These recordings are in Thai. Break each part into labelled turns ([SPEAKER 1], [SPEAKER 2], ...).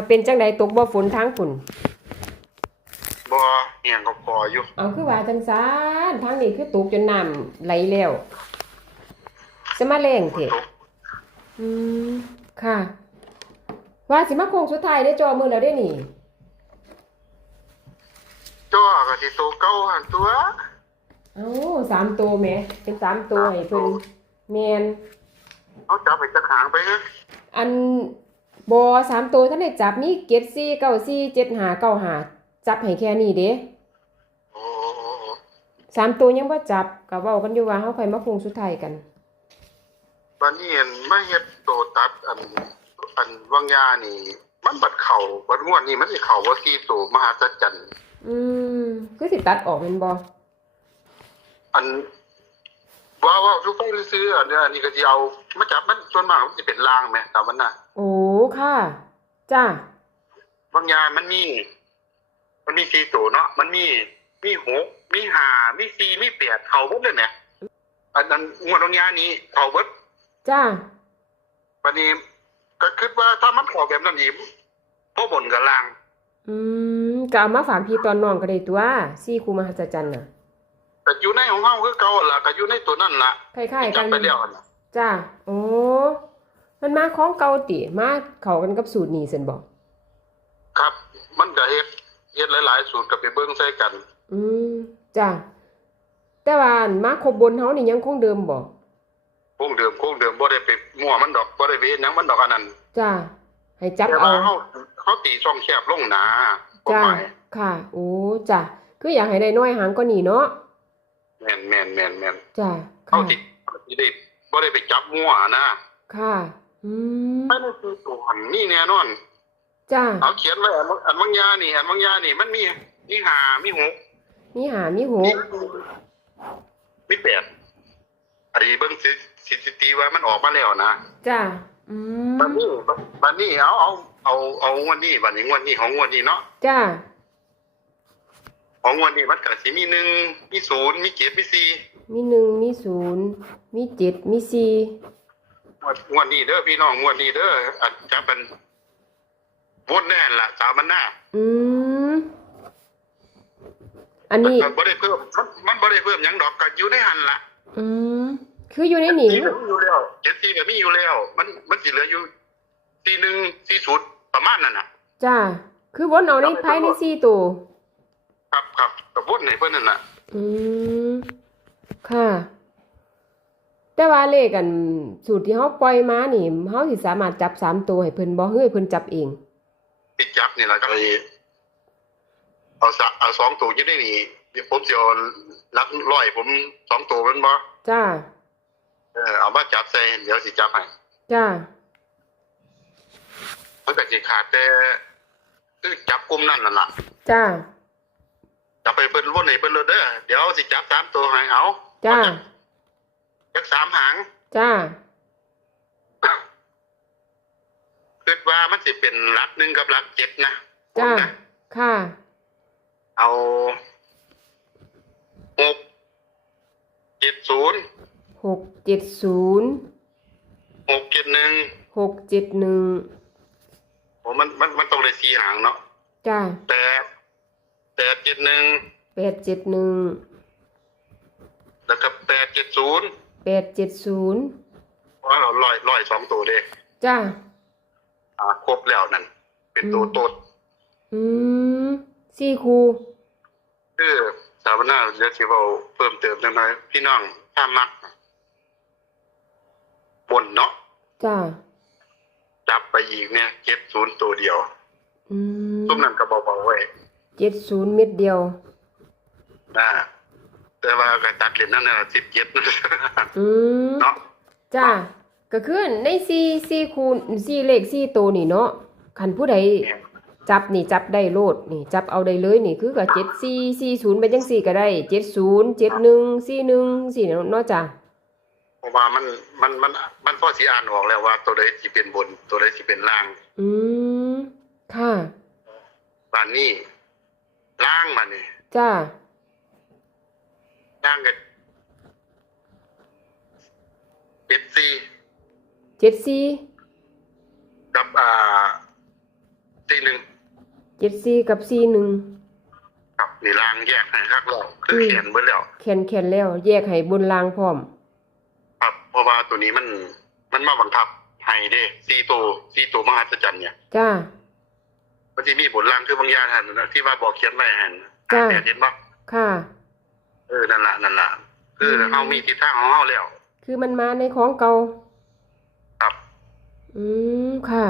[SPEAKER 1] าวเป็นจังใดตกบ่ฝนทางฝุ่น
[SPEAKER 2] บ่เอียงก็พออยู่
[SPEAKER 1] เอาคือว่าจังซานทางนี้คือตกจนน้ำไหลแล้วจะมาแรงเถอะอืมค่ะ ว่าสิมาโค้งสุดท้ายได้จอมือแล้วได้นี่
[SPEAKER 2] จ้อก็สิโตเก่าหันตัว
[SPEAKER 1] เอ้าสามตัวแหมเป็นสามตัวให้เพิ่นแมน
[SPEAKER 2] เอาจับไปจักหางไปเถอะ
[SPEAKER 1] อัน บอสามตัวท่านได้จับมีเก็ดซี่เก้าซี่เจ็ดหาเก้าหาจับให้แค่นี้เด้
[SPEAKER 2] โอ้โอ้โอ้โอ้
[SPEAKER 1] สามตัวยังบ่จับก็เว้ากันอยู่ว่าเฮาค่อยมาโค้งสุดท้ายกัน
[SPEAKER 2] บัดนี้เห็นมาเฮ็ดโตตัดอันอันวังยานี่ มันบัดเข้าบัดงวดนี้มันสิเข้าบ่สี่โตมหาจัจรรย์
[SPEAKER 1] อืมคือสิตัดออกแม่นบ่
[SPEAKER 2] อัน ว่าว่าทุกคนซื้ออันเนี้ยอันนี้ก็สิเอามาจับมันส่วนมากมันสิเป็นลางแหมตามมันน่ะ
[SPEAKER 1] โอ้ค่ะ จ้า
[SPEAKER 2] บางยามันมี มันมีสี่ตัวเนาะมันมีมีหกมีห้ามีสี่มีแปดเขาเบิดเลยเนี่ยอันนั้นงวดบางยานี้เขาเบิด
[SPEAKER 1] จ้า
[SPEAKER 2] วันนี้ก็คิดว่าถ้ามันเขอแบบนั้นอีกพ่อบนกับลาง
[SPEAKER 1] อืมก็เอามาฝากพี่ตอนน้องก็ได้ตัวซี่ครูมหัศจรรย์น่ะ
[SPEAKER 2] แต่อยู่ในของเฮาคือเก่าล่ะก็อยู่ในตัวนั่นล่ะ
[SPEAKER 1] คล้ายๆกั
[SPEAKER 2] จั
[SPEAKER 1] น
[SPEAKER 2] บไปแล้วน่ะ
[SPEAKER 1] จ้าโอ้มันมาของเก่าติมาเข้ากันกับสูตรนี้ซั่นบ่
[SPEAKER 2] ครับ มันก็เฮ็ดเฮ็ดหลาย ๆ สูตรก็ไปเบิ่งใส่กัน
[SPEAKER 1] อืมจ้าแต่ว่าอันมาครบบนเฮานี่ยังคงเดิมบ่
[SPEAKER 2] โค้งเดิมโค้งเดิมบ่ได้ไปมั่วมันดอกบ่ได้ไปเฮ็ดหยังมันดอกอันนั้น
[SPEAKER 1] จ้าให้จับ
[SPEAKER 2] แต่
[SPEAKER 1] เอา
[SPEAKER 2] ว่าเฮาเฮาตีช่องแคบลงหนาความ
[SPEAKER 1] จ้า
[SPEAKER 2] หมาย
[SPEAKER 1] ค่ะ โอ้ จ้าคืออยากให้ได้น้อยหางก็นี่เนาะ
[SPEAKER 2] แม่นแม่นแม่นแม่น
[SPEAKER 1] จ้า
[SPEAKER 2] เขา
[SPEAKER 1] ค่ะ
[SPEAKER 2] ติดสิได้บ่ได้ไปจับมั่วนะ
[SPEAKER 1] ค่ะอืม
[SPEAKER 2] ไม่ได้คือตัวหันนี่แน่นอน
[SPEAKER 1] จ้า
[SPEAKER 2] เอาเขียนไว้อันบางอันบางยานี่อันบางยานี่มันมีมีหามีหก
[SPEAKER 1] มีหามีห
[SPEAKER 2] มี
[SPEAKER 1] ก
[SPEAKER 2] มีแปดอันนี้เบิ่งสิสิสิตีว่ามันออกมาแล้วนะ
[SPEAKER 1] จ้าอืม
[SPEAKER 2] บัดนี้บัดนี้เอาเอาเอาเอางวดนี้บัดนี้งวดนี้ของงวดนี้เนาะ
[SPEAKER 1] จ้า
[SPEAKER 2] ของงวดนี้มันก็สิมีหนึ่งมีศูนย์มีเจ็ดมีสี่
[SPEAKER 1] มีหนึ่งมีศูนย์มีเจ็ดมีสี่
[SPEAKER 2] งวดงวดนี้เด้อพี่น้องงวดนี้เด้ออันจะเป็นวนแน่ล่ะสามมันหน้า
[SPEAKER 1] อืมอันนี้
[SPEAKER 2] มันบ่ได้เพิ่มมันมันบ่ได้เพิ่มหยังดอกก็อยู่ในหันล่ะ
[SPEAKER 1] อืมคืออยู่ในหนี
[SPEAKER 2] เจ็ดสี่ก็มีอยู่แล้วเจ็ดสี่ก็มีอยู่แล้ว มันมันสิเหลืออยู่สี่หนึ่งสี่ศูนย์ประมาณนั้นน่ะ
[SPEAKER 1] จ้าคือวนเอาในภายในสี่ตัว
[SPEAKER 2] ครับครั บกับวนให้เพิ่นนั่นน่ะ
[SPEAKER 1] อืมค่ะ แต่ว่าเลขกัน สูตรที่เขาปล่อยมานี่เขาสิสามารถจับสามตัวให้เพิ่นบ่เฮ้ยเพิ่นจับเอง
[SPEAKER 2] ติดจับนี่ล่ะก็เลยเอาสะเอาสองตัวอยู่ในนี่เดี๋ยวผมสิเอาหลักร้อยผมสองตัวแมันบ่
[SPEAKER 1] จ้า
[SPEAKER 2] เออเอามาจับใส่เดี๋ยวสิจับให้
[SPEAKER 1] จ้า
[SPEAKER 2] มันก็สิขาดแต่คือจับกลุ่มนั่นน่ะล่ะ
[SPEAKER 1] จ้า
[SPEAKER 2] จับไปเพิ่นวนให้เพิ่นเลยเด้อเดี๋ยวสิจับสามตัวให้เอา
[SPEAKER 1] จ้า
[SPEAKER 2] จักสามหาง
[SPEAKER 1] จ้า
[SPEAKER 2] คิดว่ามันสิเป็นหลักหนึ่งกับหลักเจ็ดนะ
[SPEAKER 1] จ้า
[SPEAKER 2] นะ
[SPEAKER 1] ค่ะ
[SPEAKER 2] เอาหกเจ็ดศูนย์
[SPEAKER 1] หกเจ็ดศูนย์
[SPEAKER 2] หกเจ็ดหนึ่ง
[SPEAKER 1] หกเจ็ดหนึ่ง
[SPEAKER 2] โอ้มันมันมันต้องเลยสี่หางเนาะ
[SPEAKER 1] จ้า
[SPEAKER 2] แปด แปดเจ็ดหนึ่ง
[SPEAKER 1] แปดเจ็ดหนึ่ง
[SPEAKER 2] แล้วก็แปดเจ็ดศูนย์
[SPEAKER 1] แปดเจ็ดศูนย์
[SPEAKER 2] ว่าเราลอยลอยสองตัวเด้
[SPEAKER 1] จ้า
[SPEAKER 2] อ่าครบแล้วนั่น เป็นตัว
[SPEAKER 1] อืม
[SPEAKER 2] โตด
[SPEAKER 1] อืมสี่คู
[SPEAKER 2] คือสาวนาเดี๋ยวสิเว้าเพิ่มเติมจังไดพี่น้องถ้ามักบนเนาะ
[SPEAKER 1] จ้า
[SPEAKER 2] จับไปอีกเนี่ยเจ็ดศูนย์ตัวเดียว
[SPEAKER 1] อืม
[SPEAKER 2] ตุ้มนั้นก็เบาๆไว้
[SPEAKER 1] เจ็ดศูนย์เม็ดเดียว
[SPEAKER 2] นะแต่ว่าก็ตัดเหรียญนั่นน่ะสิบเจ็ด
[SPEAKER 1] อืม
[SPEAKER 2] เนาะ
[SPEAKER 1] จ้าก็คือในสี่สี่คูณสี่เลขสี่ตัวนี่เนาะคันผู้ใดจับนี่จับได้โลดนี่จับเอาได้เลยนี่คือก็เจ็ดสี่สี่ศูนย์ไปจังสี่ก็ได้เจ็ดศูนย์เจ็ดหนึ่งสี่หนึ่งสี่เนาะจ้า
[SPEAKER 2] เพราะว่ามันมันมันมันพอสิอ่านออกแล้วว่า ตัวใดสิเป็นบน ตัวใดสิเป็นล่าง
[SPEAKER 1] อืมค่ะ
[SPEAKER 2] บานนี้ ล่างมานี่
[SPEAKER 1] จ้า
[SPEAKER 2] ล่างกันเจ็ดสี่
[SPEAKER 1] เจ็ดสี่
[SPEAKER 2] กับอ่าสี่หนึ่ง
[SPEAKER 1] เจ็ดสี่กับสี่หนึ่ง
[SPEAKER 2] ครับนี่รางแยกให้ครับเราคือ
[SPEAKER 1] ม
[SPEAKER 2] เขียนไว้แล้ว
[SPEAKER 1] แขนแขนแล้ว แยกให้บนรางพร้อม
[SPEAKER 2] ครับ เพราะว่าตัวนี้มันมันมาบังคับให้เด้สี่ตัวสี่ตัวมหัศจรรย์เนี่ย
[SPEAKER 1] จ้า
[SPEAKER 2] มันจะมีบทรางคือบางอยางหันนะที่ว่าบอกเขียนไว้หัน
[SPEAKER 1] จ้ะ
[SPEAKER 2] แต่เห็นบ่
[SPEAKER 1] ค่ะ
[SPEAKER 2] เออนั่นล่ะนั่นล่ะคือ
[SPEAKER 1] ม
[SPEAKER 2] เฮามีทิศทางของเฮาแล้ว
[SPEAKER 1] คือมันมาในของเก่า
[SPEAKER 2] ครับ
[SPEAKER 1] อืมค่ะ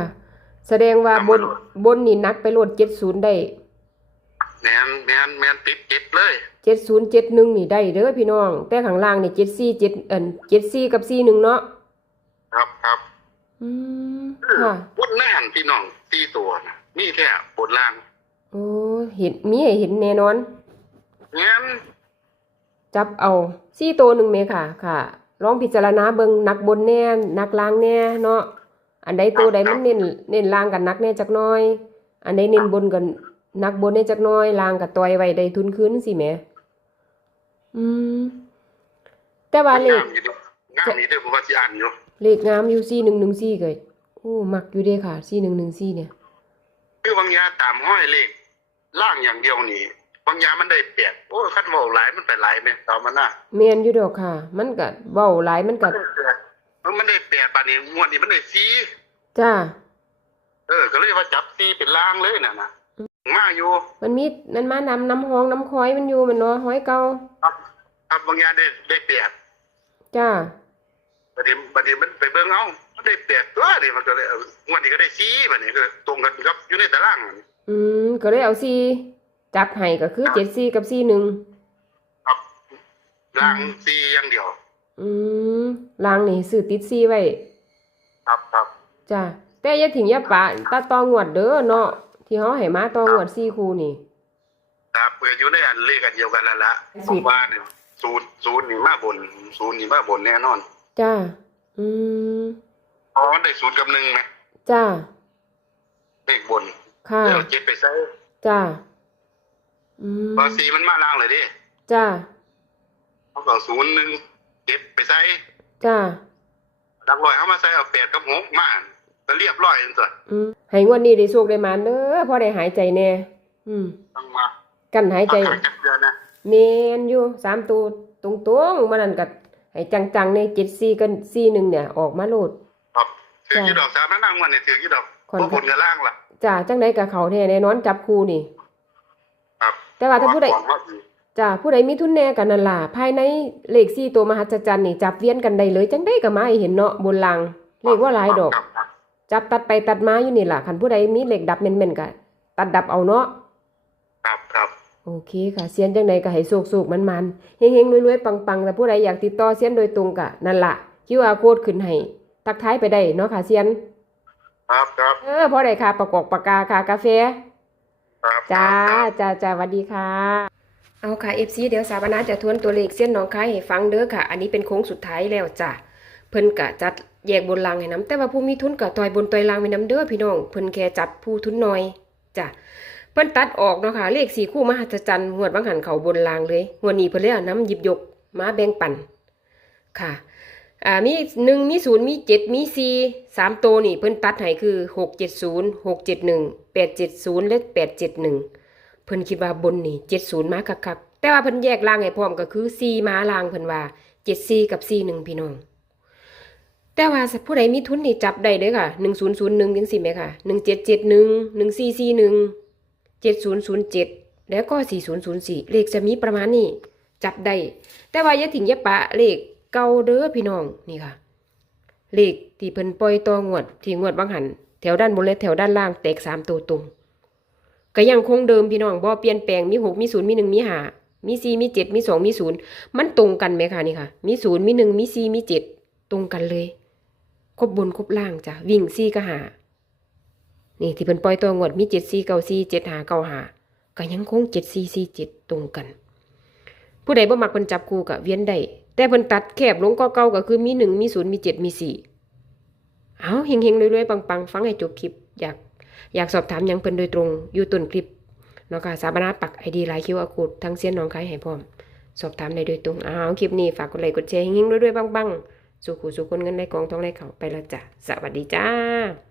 [SPEAKER 1] แสดงว่าบนบนนี่นักไปโหลดเจ็ดศูนย์ได้
[SPEAKER 2] แม่นแม่นแม่นติดติดเลย
[SPEAKER 1] เจ็ดศูนย์เจ็ดหนึ่งนี่ได้เด้อพี่น้อง แต่ข้างล่างนี่เจ็ดสี่เจ็ดเอ็นเจ็ดสี่กับสี่หนึ่งเนาะ
[SPEAKER 2] ครับครับ
[SPEAKER 1] อืมค่ะ
[SPEAKER 2] บนแน่นพี่น้องสี่ตัวนะ มีแค่บนล่าง
[SPEAKER 1] โอ้เห็นมีให้เห็นแน่นอน
[SPEAKER 2] งั้น
[SPEAKER 1] จับเอาสี่ตัวหนึ่งเมค่ะ ค่ะ ลองพิจารณาเบิ่งนักบนแน่นักล่างแน่เนาะอันใดตัวใดมันเน้นเน้นล่างกันนักแน่จักหน้อย อันใดเน้นบนกันนักบนแน่จักหน้อยล่างกับต่อยไว้ได้ทุนคืนสิแหมอืม แต่ว่าเลข
[SPEAKER 2] งามอยู่เด้งามนี่เด้อผมว่าสิอ่านอยู่
[SPEAKER 1] เลขงามอยู่สี่หนึ่งหนึ่งสี่ก็โอ้มักอยู่เด้ค่ะสี่หนึ่งหนึ่งสี่เนี่ย
[SPEAKER 2] คือบางอยางตามห้อยเลขล่างอย่างเดียวนี่บางอยางมันได้แปดโอ้ยคันเว้าหลายมันไปหลายแม่ตามมันน่ะ
[SPEAKER 1] แมนอยู่ดอกค่ะ มันก็เว้าหลายมันก็
[SPEAKER 2] มันมันได้แปดบาดนี้งวดนี้มันได้สี่
[SPEAKER 1] จ้า
[SPEAKER 2] เออ ก็เลยว่าจับสี่เป็นล่างเลยน่ะนะมาอยู่
[SPEAKER 1] มันมีมันมานำน้ำหองน้ำคอยมันอยู่มันเนาะหอยเก่า
[SPEAKER 2] ครับครับบางอยางได้ได้แปด
[SPEAKER 1] จ้า
[SPEAKER 2] บัดนี้บัดนี้มันไปเบิ่งเอา มันได้แปดตัวนี่มันก็เลยเอางวดนี้ก็ได้สี่บัดนี้ก็ตรงกันกับอยู่ในตารางนั่น
[SPEAKER 1] อืมก็เลยเอาสี่จับให้ก็คือเจ็ดสี่กับสี่หนึ่ง
[SPEAKER 2] ครับล่างสี่อย่างเดียว
[SPEAKER 1] อืมลางนี่ซื้อติดสี่ไว้
[SPEAKER 2] ครับครับ
[SPEAKER 1] จ้าแต่อย่าถิงอย่าปะตาตองวดเด้อเนาะที่เฮาให้มาตองวดสี่คู่นี่
[SPEAKER 2] ครับเพื่ออยู่ในอันเลขกันเดียวกันแล้วละ
[SPEAKER 1] สิ
[SPEAKER 2] ผมว่าเนี่ยศูนย์ศูนย์นี่มาบนศูนย์นี่มาบนแน่นอน
[SPEAKER 1] จ้า อืม
[SPEAKER 2] เพราะมันได้ศูนย์กับหนึ่งไหม
[SPEAKER 1] จ้า
[SPEAKER 2] เลขบน
[SPEAKER 1] ค่ะ
[SPEAKER 2] เดี๋ยวเจ็ดไปใส่
[SPEAKER 1] จ้าอืม
[SPEAKER 2] พอสี่มันมาล่างเลยดิ
[SPEAKER 1] จ้า
[SPEAKER 2] เขาก็ศูนย์หนึ่งเจ็ดไปใส่
[SPEAKER 1] จ้า
[SPEAKER 2] ดักร้อยเขามาใส่เอาแปดกับหกมาก็เรียบร้อยจังสิ
[SPEAKER 1] อืมให้งวดนี้ได้โชคได้หมานเด้อพอได้หายใจแน่อืม
[SPEAKER 2] ต้องมา
[SPEAKER 1] กันหายใจ
[SPEAKER 2] พักจักเดือนนะ
[SPEAKER 1] เมนอยู่สามตัวตรงๆมันนั่นก็ให้จังๆในเจ็ดสี่กันสี่หนึ่งเนี่ย ออกมาโลด
[SPEAKER 2] ครับ ถือกี่ดอกสามนั่งวันเนี่ยถือกี่ดอก
[SPEAKER 1] ขอน
[SPEAKER 2] พวกบนกับล่างล่ะ
[SPEAKER 1] จ้าจังไดกับเขาแท้แน่นอนจับคู่นี่
[SPEAKER 2] ครับ
[SPEAKER 1] แต่ว่าถ้าผู้ใด
[SPEAKER 2] ก่อนว่าสิ
[SPEAKER 1] จ้าผู้ใดมีทุนแน่กันนั่นล่ะภายในเลขสี่ตัวมหัศจรรย์นี่จับเวียนกันได้เลยจังได้ก็มาให้เห็นเนาะบนลังเลขว่าหลายดอก
[SPEAKER 2] ครับครับ
[SPEAKER 1] จับตัดไปตัดมาอยู่นี่ล่ะคันผู้ใดมีเลขดับแม่นๆก็ตัดดับเอาเนาะ
[SPEAKER 2] ครับครับ
[SPEAKER 1] โอเคค่ะเซียนจังใดก็ให้โศกๆมันๆเฮงๆรวยๆปังๆแต่ผู้ใดอยากติดต่อเซียนโดยตรงก็นั่นล่ะ QR code ขึ้นให้ ทักทายไปได้เนาะค่ะเซียน
[SPEAKER 2] ครับครับ
[SPEAKER 1] เออพอได้ค่ะ ประกอบปากกาค่ะกาแฟ
[SPEAKER 2] ครับ
[SPEAKER 1] จ้า
[SPEAKER 2] ครับ
[SPEAKER 1] จ้าจ้าสวัสดีค่ะ เอาค่ะ FC เดี๋ยวสาบานาจะทวนตัวเลขเส้นหนองคายให้ฟังเด้อค่ะ อันนี้เป็นโค้งสุดท้ายแล้วจ้ะเพิ่นกะจัดแยกบนรางให้น้ำแต่ว่าผู้มีทุนกะต่อยบนต่อยรางไว้น้ำเด้อพี่น้องเพิ่นแค่จับผู้ทุนน้อยจ้ะเพิ่นตัดออกเนาะค่ะเลขสี่คู่มหัศจรรย์งวดบางหันเขาบนรางเลยงวดนี้เพิ่นเลยเอาน้ำหยิบยกมาแบ่งปันค่ะ อ่ามีหนึ่งมีศูนย์มีเจ็ดมีสี่สามตัวนี่เพิ่นตัดให้คือหกเจ็ดศูนย์หกเจ็ดหนึ่งแปดเจ็ดศูนย์และแปดเจ็ดหนึ่งเพิ่นคิดว่าบนนี่เจ็ดศูนย์มาคักๆแต่ว่าเพิ่นแยกล่างให้พร้อมก็คือสี่มาล่างเพิ่นว่าเจ็ดสี่กับสี่หนึ่งพี่น้อง แต่ว่าผู้ใดมีทุนนี่จับได้เด้อค่ะหนึ่งศูนย์ศูนย์หนึ่งจังสี่ไหมค่ะหนึ่งเจ็ดเจ็ดหนึ่งหนึ่งสี่สี่หนึ่งเจ็ดศูนย์ศูนย์เจ็ดแล้วก็สี่ศูนย์ศูนย์สี่เลขจะมีประมาณนี้จับได้แต่ว่าอย่าถิ่งอย่าปะเลข เก่าเด้อพี่น้องนี่ค่ะ เลขที่เพิ่นปล่อยต่องวด ที่งวดบางหันแถวด้านบนและแถวด้านล่างแตกสามตัวตรงก็ยังคงเดิมพี่น้องบ่เปลี่ยนแปลงมีหกมีศูนย์มีหนึ่งมีหามีสี่มีเจ็ดมีสองมีศูนย์มันตรงกันไหมคะนี่ค่ะ มีศูนย์มีหนึ่งมีสี่มีเจ็ดตรงกันเลยครบบนครบล่างจ้ะวิ่งสี่ก็หา นี่ที่เพิ่นปล่อยตัวงวดมีเจ็ดสี่เก้าสี่เจ็ดหาเก้าหาก็ยังคงเจ็ดสี่สี่เจ็ดตรงกัน ผู้ใดบ่มักเพิ่นจับคู่กับเวียนได้ แต่เพิ่นตัดแคบลงก็เก่าก็คือมีหนึ่งมีศูนย์มีเจ็ดมีสี่เอาเฮงๆรวยๆปังๆ ฟังให้จบคลิป อยากอยากสอบถามยังเพิ่นโดยตรง อยู่ต้นคลิปเนาะค่ะสาบานาปักไอดีไลน์คิวอากูดทั้งเสียนน้องคายให้พร้อม สอบถามได้โดยตรงอ้าวคลิปนี้ฝากกดไลค์กดแชร์ให้ยิ่งๆด้วยๆปังๆ สู่ขู่สู่คนเงินในกองทองในเขาไปและจ้ะสวัสดีจ้า